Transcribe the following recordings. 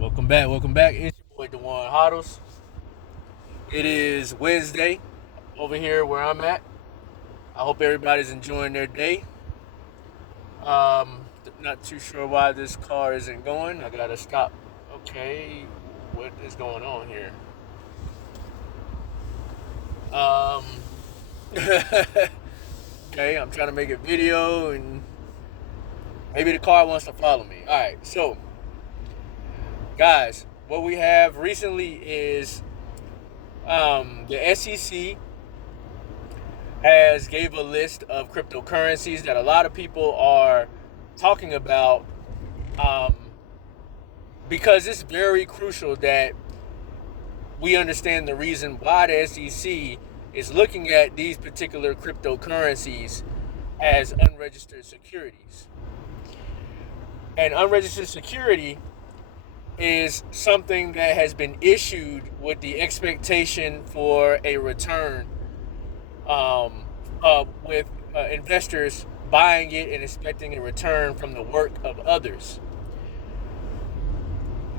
Welcome back. Welcome back. It's your boy Dewan Hoddles. It is Wednesday over here where I'm at. I hope everybody's enjoying their day. Not too sure why this car isn't going. I gotta stop. Okay, what is going on here? Um, okay, I'm trying to make a video and maybe the car wants to follow me. All right, so guys, what we have recently is the SEC has gave a list of cryptocurrencies that a lot of people are talking about, um, because it's very crucial that we understand the reason why the SEC is looking at these particular cryptocurrencies as unregistered securities. And unregistered security is something that has been issued with the expectation for a return, with investors buying it and expecting a return from the work of others.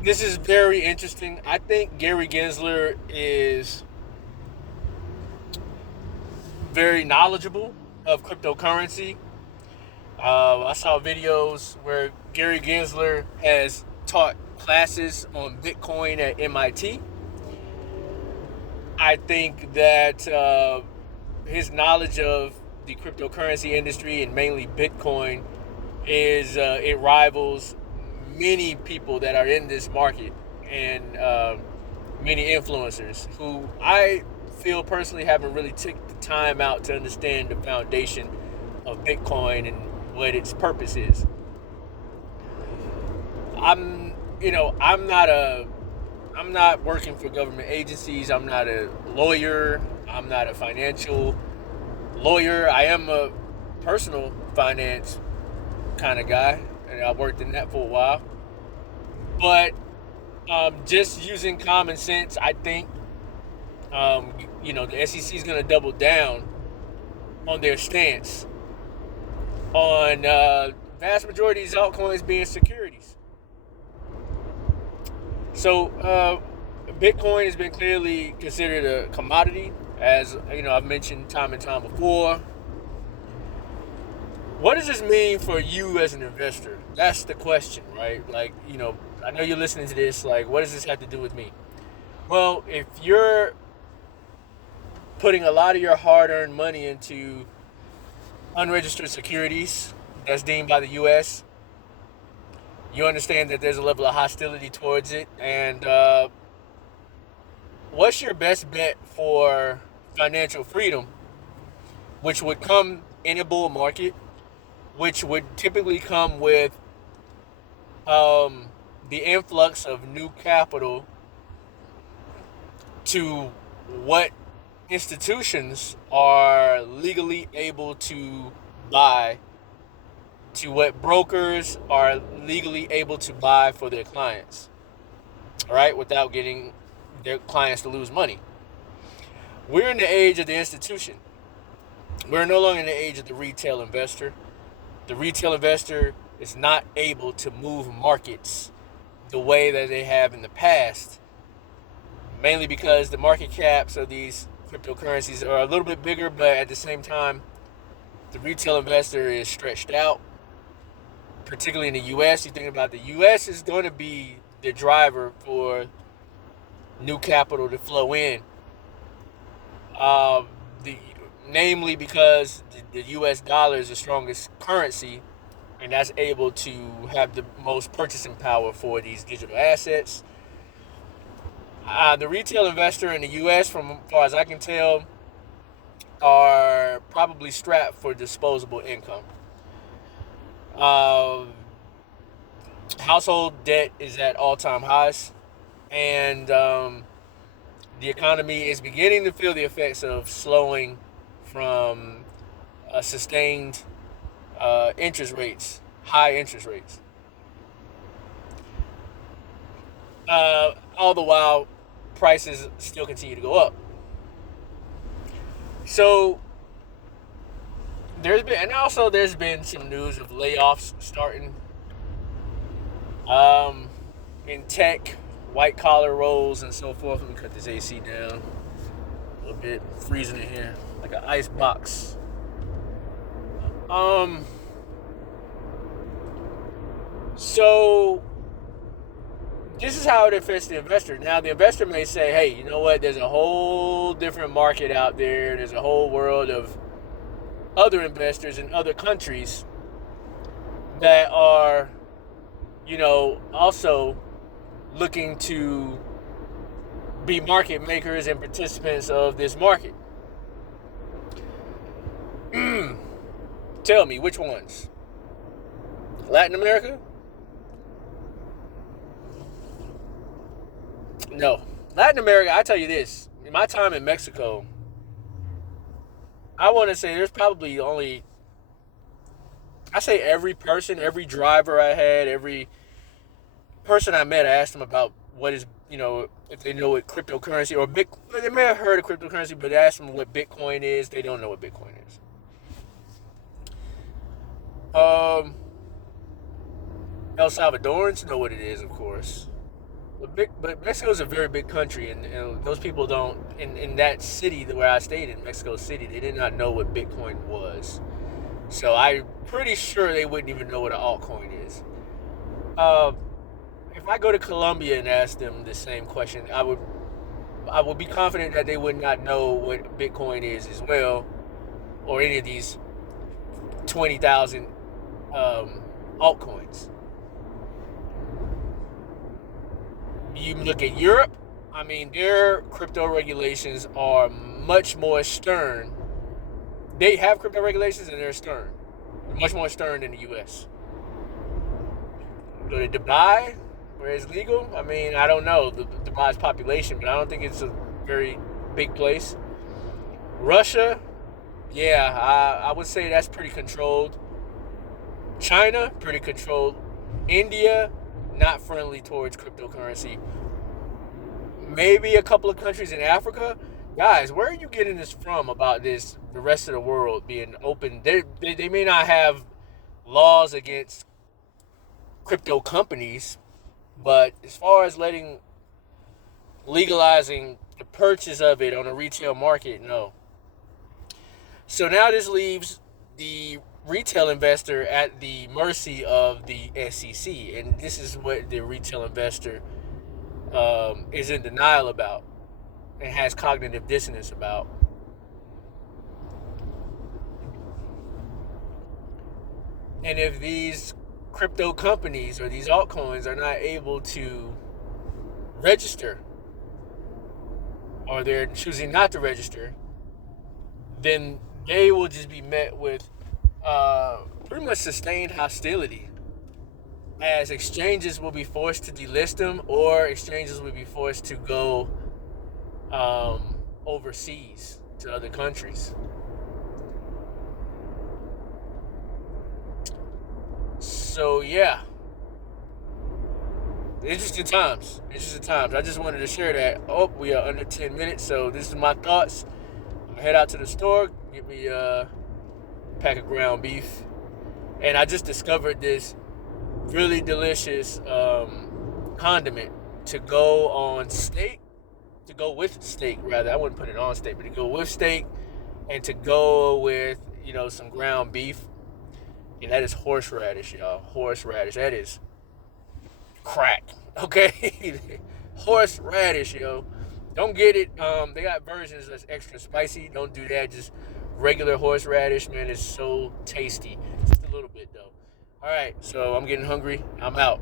This is very interesting. I think Gary Gensler is very knowledgeable of cryptocurrency. I saw videos where Gary Gensler has taught classes on Bitcoin at MIT. I think that his knowledge of the cryptocurrency industry and mainly Bitcoin is it rivals many people that are in this market and many influencers who I feel personally haven't really took the time out to understand the foundation of Bitcoin and what its purpose is. I'm I'm not working for government agencies. I'm not a lawyer. I'm not a financial lawyer. I am a personal finance kind of guy, and I worked in that for a while. But just using common sense, I think the SEC is going to double down on their stance on vast majority of these altcoins being securities. So Bitcoin has been clearly considered a commodity, as I've mentioned time and time before. What does this mean for you as an investor? That's the question, right? Like, I know you're listening to this. Like, what does this have to do with me? Well, if you're putting a lot of your hard-earned money into unregistered securities that's deemed by the U.S., you understand that there's a level of hostility towards it. And what's your best bet for financial freedom, which would come in a bull market, which would typically come with the influx of new capital to what institutions are legally able to buy, to what brokers are legally able to buy for their clients, all right, without getting their clients to lose money. We're in the age of the institution. We're no longer in the age of the retail investor. The retail investor is not able to move markets the way that they have in the past, mainly because the market caps of these cryptocurrencies are a little bit bigger, but at the same time, the retail investor is stretched out, particularly in the U.S. You think about the U.S. is going to be the driver for new capital to flow in. The namely because the U.S. dollar is the strongest currency, and that's able to have the most purchasing power for these digital assets. The retail investor in the U.S., from as far as I can tell, are probably strapped for disposable income. Uh, Household debt is at all-time highs, and the economy is beginning to feel the effects of slowing from sustained interest rates, high interest rates. All the while, prices still continue to go up. So there's been some news of layoffs starting. Um, in tech, white collar roles and so forth. Let me cut this AC down a little bit. Freezing in here like an ice box. So this is how it affects the investor. Now the investor may say, hey, you know what? There's a whole different market out there. There's a whole world of other investors in other countries that are, also looking to be market makers and participants of this market. Tell me, which ones? Latin America? No. Latin America, I tell you this. In my time in Mexico, I want to say there's probably only, I say every person, every driver I had, every person I met, I asked them about what is, if they know what cryptocurrency or they may have heard of cryptocurrency, but I asked them what Bitcoin is. They don't know what Bitcoin is. El Salvadorans know what it is, of course. But Mexico is a very big country, and those people don't, in that city where I stayed in, Mexico City, they did not know what Bitcoin was. So I'm pretty sure they wouldn't even know what an altcoin is. If I go to Colombia and ask them the same question, I would be confident that they would not know what Bitcoin is as well, or any of these 20,000 altcoins. You look at Europe, their crypto regulations are much more stern. They have crypto regulations and they're stern. Much more stern than the US. Go to Dubai, where it's legal. I don't know Dubai's population, but I don't think it's a very big place. Russia, yeah, I would say that's pretty controlled. China, pretty controlled. India, not friendly towards cryptocurrency. Maybe a couple of countries in Africa. Guys, where are you getting this from about the rest of the world being open? They may not have laws against crypto companies, but as far as legalizing the purchase of it on a retail market, no. So now this leaves the retail investor at the mercy of the SEC, and this is what the retail investor is in denial about and has cognitive dissonance about. And if these crypto companies or these altcoins are not able to register, or they're choosing not to register, then they will just be met with pretty much sustained hostility, as exchanges will be forced to delist them, or exchanges will be forced to go overseas to other countries. So yeah, interesting times. I just wanted to share that. Oh, we are under 10 minutes, so this is my thoughts. I'm gonna head out to the store, get me a pack of ground beef, and I just discovered this really delicious condiment to go on steak, to go with steak rather. I wouldn't put it on steak, but to go with steak, and to go with some ground beef. And that is horseradish, y'all. Horseradish. That is crack. Okay? Horseradish, yo. Don't get it. They got versions that's extra spicy. Don't do that. Just regular horseradish, man, is so tasty. Just a little bit, though. All right, so I'm getting hungry. I'm out.